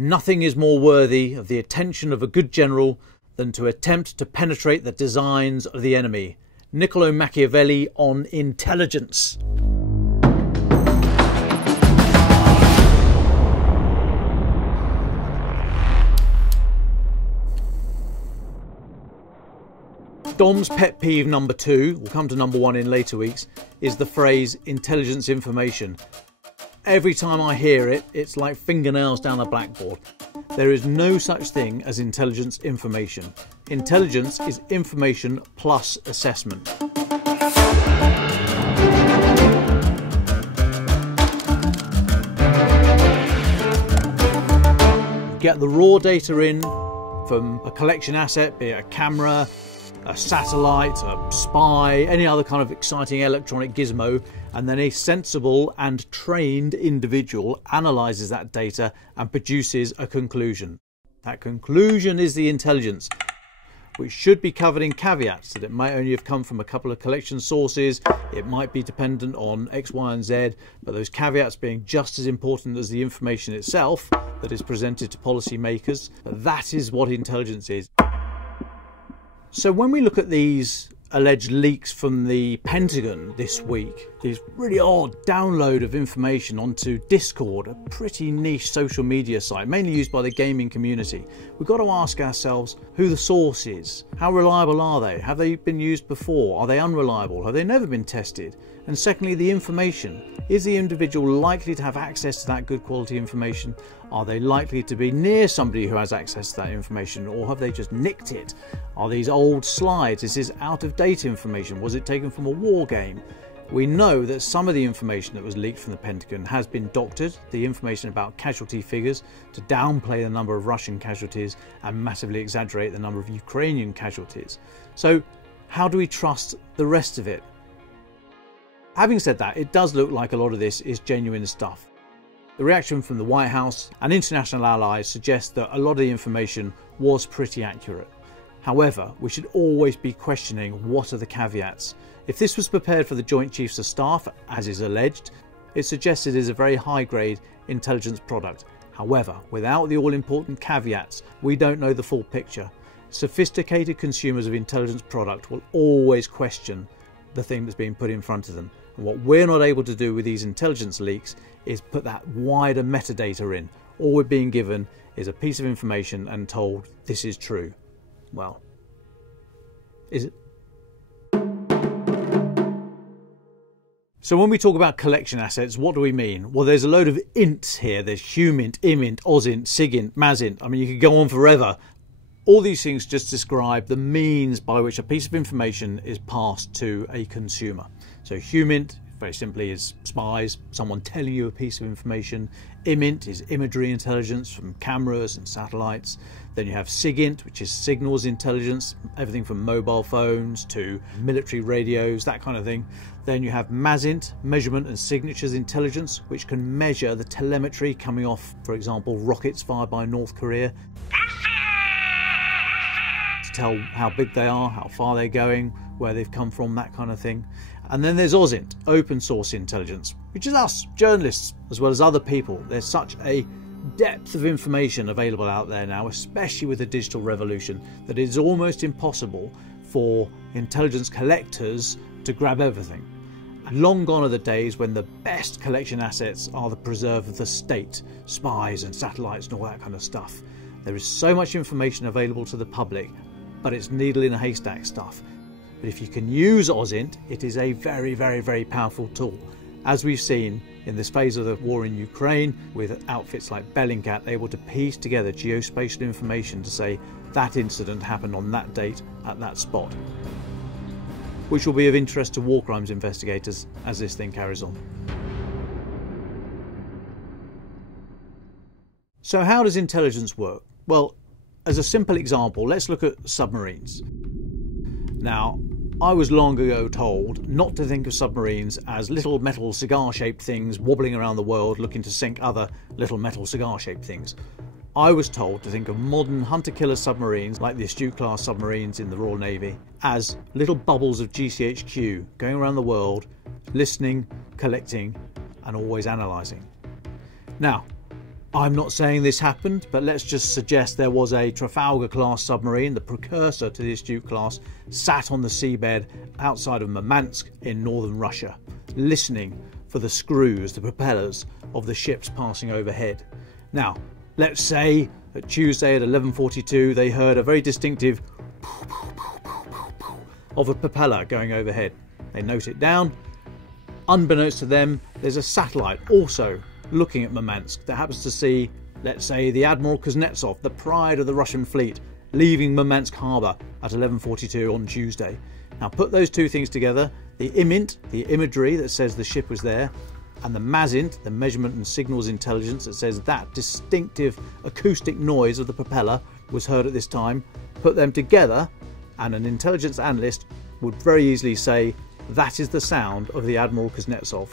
Nothing is more worthy of the attention of a good general than to attempt to penetrate the designs of the enemy. Niccolo Machiavelli on intelligence. Dom's pet peeve number 2, we'll come to number 1 in later weeks, is the phrase intelligence information. Every time I hear it, it's like fingernails down a blackboard. There is no such thing as intelligence information. Intelligence is information plus assessment. Get the raw data in from a collection asset, be it a camera, a satellite, a spy, any other kind of exciting electronic gizmo, and then a sensible and trained individual analyses that data and produces a conclusion. That conclusion is the intelligence, which should be covered in caveats that it might only have come from a couple of collection sources, it might be dependent on X, Y and Z, but those caveats being just as important as the information itself that is presented to policymakers. That is what intelligence is. So when we look at these alleged leaks from the Pentagon this week, this really odd download of information onto Discord, a pretty niche social media site mainly used by the gaming community, we've got to ask ourselves who the source is. How reliable are they? Have they been used before? Are they unreliable? Have they never been tested? And secondly, the information. Is the individual likely to have access to that good quality information? Are they likely to be near somebody who has access to that information, or have they just nicked it? Are these old slides? Is this out of date information? Was it taken from a war game? We know that some of the information that was leaked from the Pentagon has been doctored, the information about casualty figures, to downplay the number of Russian casualties and massively exaggerate the number of Ukrainian casualties. So how do we trust the rest of it? Having said that, it does look like a lot of this is genuine stuff. The reaction from the White House and international allies suggests that a lot of the information was pretty accurate. However, we should always be questioning what are the caveats. If this was prepared for the Joint Chiefs of Staff, as is alleged, it suggests it is a very high-grade intelligence product. However, without the all-important caveats, we don't know the full picture. Sophisticated consumers of intelligence product will always question the thing that's being put in front of them. And what we're not able to do with these intelligence leaks is put that wider metadata in. All we're being given is a piece of information and told this is true. Well, is it? So when we talk about collection assets, what do we mean? Well, there's a load of ints here. There's humint, imint, osint, sigint, masint. I mean, you could go on forever. All these things just describe the means by which a piece of information is passed to a consumer. So humint, very simply, is spies, someone telling you a piece of information. Imint is imagery intelligence from cameras and satellites. Then you have SIGINT, which is signals intelligence, everything from mobile phones to military radios, that kind of thing. Then you have MASINT, measurement and signatures intelligence, which can measure the telemetry coming off, for example, rockets fired by North Korea, to tell how big they are, how far they're going, where they've come from, that kind of thing. And then there's OSINT, open source intelligence, which is us, journalists, as well as other people. There's such a depth of information available out there now, especially with the digital revolution, that it is almost impossible for intelligence collectors to grab everything. Long gone are the days when the best collection assets are the preserve of the state, spies and satellites and all that kind of stuff. There is so much information available to the public, but it's needle in a haystack stuff. But if you can use OSINT, it is a very, very, very powerful tool. As we've seen in this phase of the war in Ukraine, with outfits like Bellingcat able to piece together geospatial information to say that incident happened on that date at that spot, which will be of interest to war crimes investigators as this thing carries on. So how does intelligence work? Well, as a simple example, let's look at submarines. Now, I was long ago told not to think of submarines as little metal cigar-shaped things wobbling around the world looking to sink other little metal cigar-shaped things. I was told to think of modern hunter-killer submarines, like the Astute-class submarines in the Royal Navy, as little bubbles of GCHQ going around the world, listening, collecting, and always analysing. Now, I'm not saying this happened, but let's just suggest there was a Trafalgar-class submarine, the precursor to the Astute-class, sat on the seabed outside of Murmansk in northern Russia, listening for the screws, the propellers of the ships passing overhead. Now, let's say that Tuesday at 11:42 they heard a very distinctive of a propeller going overhead. They note it down. Unbeknownst to them, there's a satellite also looking at Murmansk that happens to see, let's say, the Admiral Kuznetsov, the pride of the Russian fleet, leaving Murmansk harbour at 11:42 on Tuesday. Now put those two things together, the IMINT, the imagery that says the ship was there, and the MASINT, the measurement and signals intelligence that says that distinctive acoustic noise of the propeller was heard at this time. Put them together and an intelligence analyst would very easily say that is the sound of the Admiral Kuznetsov.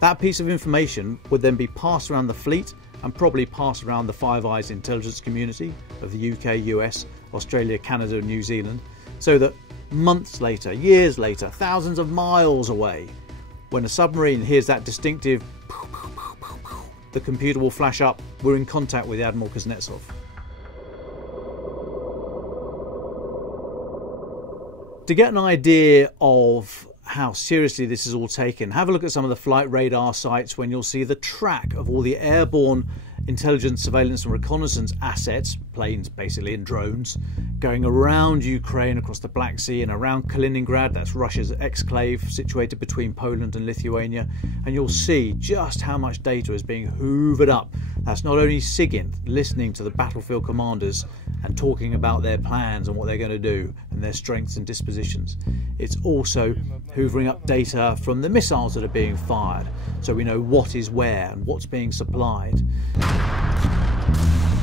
That piece of information would then be passed around the fleet and probably passed around the Five Eyes intelligence community of the UK, US, Australia, Canada and New Zealand, so that months later, years later, thousands of miles away, when a submarine hears that distinctive the computer will flash up, we're in contact with the Admiral Kuznetsov. To get an idea of how seriously this is all taken, have a look at some of the flight radar sites when you'll see the track of all the airborne intelligence, surveillance and reconnaissance assets, planes basically and drones, going around Ukraine, across the Black Sea and around Kaliningrad, that's Russia's exclave situated between Poland and Lithuania, and you'll see just how much data is being hoovered up. That's not only SIGINT listening to the battlefield commanders and talking about their plans and what they're going to do and their strengths and dispositions. It's also hoovering up data from the missiles that are being fired, so we know what is where and what's being supplied.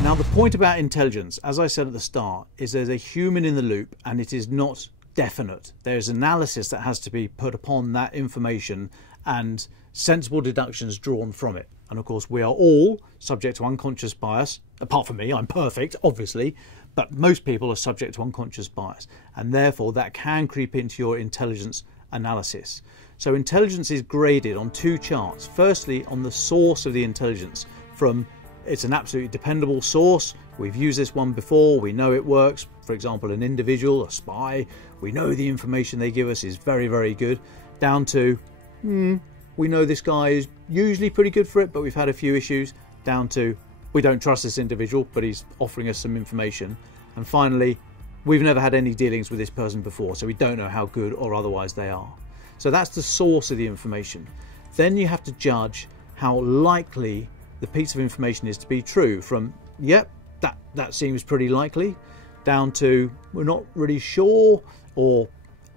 Now the point about intelligence, as I said at the start, is there's a human in the loop and it is not definite. There's analysis that has to be put upon that information and sensible deductions drawn from it. And of course we are all subject to unconscious bias, apart from me, I'm perfect obviously, but most people are subject to unconscious bias, and therefore that can creep into your intelligence analysis. So intelligence is graded on two charts. Firstly, on the source of the intelligence, from it's an absolutely dependable source, we've used this one before, we know it works, for example an individual, a spy, we know the information they give us is very, very good, down to we know this guy is usually pretty good for it, but we've had a few issues, down to we don't trust this individual, but he's offering us some information, and finally we've never had any dealings with this person before, so we don't know how good or otherwise they are. So that's the source of the information. Then you have to judge how likely the piece of information is to be true, from yep, that seems pretty likely, down to we're not really sure, or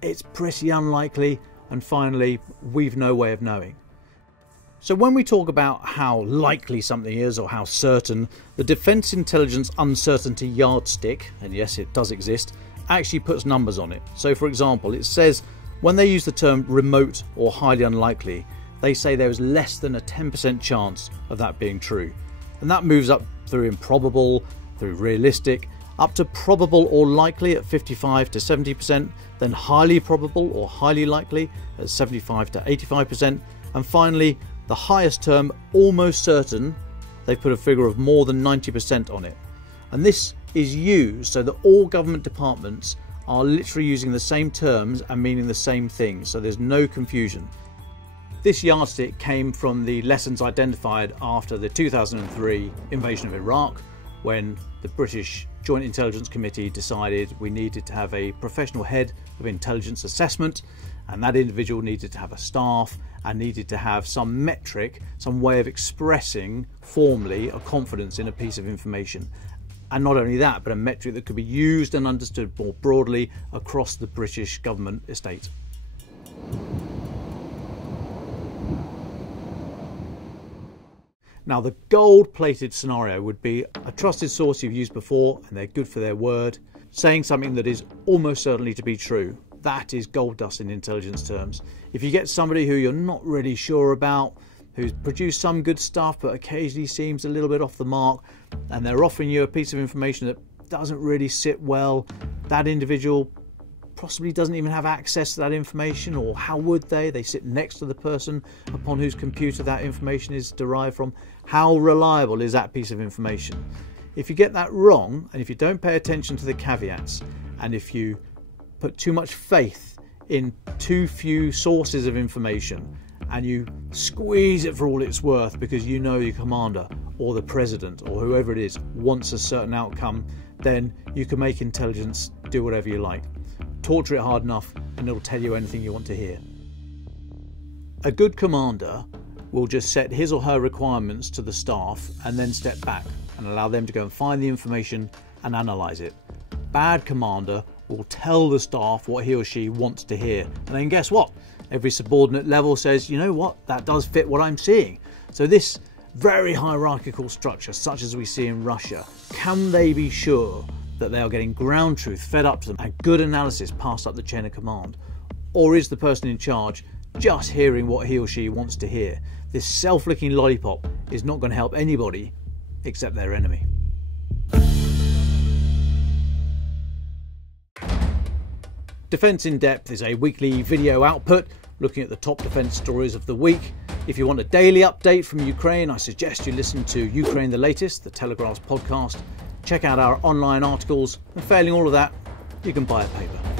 it's pretty unlikely, and finally we've no way of knowing. So when we talk about how likely something is or how certain, the Defence Intelligence Uncertainty Yardstick, and yes it does exist, actually puts numbers on it. So for example, it says when they use the term remote or highly unlikely, they say there is less than a 10% chance of that being true. And that moves up through improbable, through realistic, up to probable or likely at 55 to 70%, then highly probable or highly likely at 75 to 85%, and finally the highest term, almost certain, they put a figure of more than 90% on it. And this is used so that all government departments are literally using the same terms and meaning the same thing, so there's no confusion. This yardstick came from the lessons identified after the 2003 invasion of Iraq, when the British Joint Intelligence Committee decided we needed to have a professional head of intelligence assessment, and that individual needed to have a staff and needed to have some metric, some way of expressing formally a confidence in a piece of information. And not only that, but a metric that could be used and understood more broadly across the British government estate. Now the gold-plated scenario would be a trusted source you've used before and they're good for their word, saying something that is almost certainly to be true. That is gold dust in intelligence terms. If you get somebody who you're not really sure about, who's produced some good stuff but occasionally seems a little bit off the mark, and they're offering you a piece of information that doesn't really sit well, that individual possibly doesn't even have access to that information, or how would they? They sit next to the person upon whose computer that information is derived from. How reliable is that piece of information? If you get that wrong, and if you don't pay attention to the caveats, and if you put too much faith in too few sources of information, and you squeeze it for all it's worth because you know your commander or the president or whoever it is wants a certain outcome, then you can make intelligence do whatever you like. Torture it hard enough and it'll tell you anything you want to hear. A good commander will just set his or her requirements to the staff and then step back and allow them to go and find the information and analyse it. Bad commander will tell the staff what he or she wants to hear, and then guess what? Every subordinate level says, you know what, that does fit what I'm seeing. So this very hierarchical structure, such as we see in Russia, can they be sure that they are getting ground truth fed up to them and good analysis passed up the chain of command? Or is the person in charge just hearing what he or she wants to hear? This self-licking lollipop is not going to help anybody except their enemy. Defence in Depth is a weekly video output looking at the top defence stories of the week. If you want a daily update from Ukraine, I suggest you listen to Ukraine the Latest, the Telegraph's podcast. Check out our online articles, and failing all of that, you can buy a paper.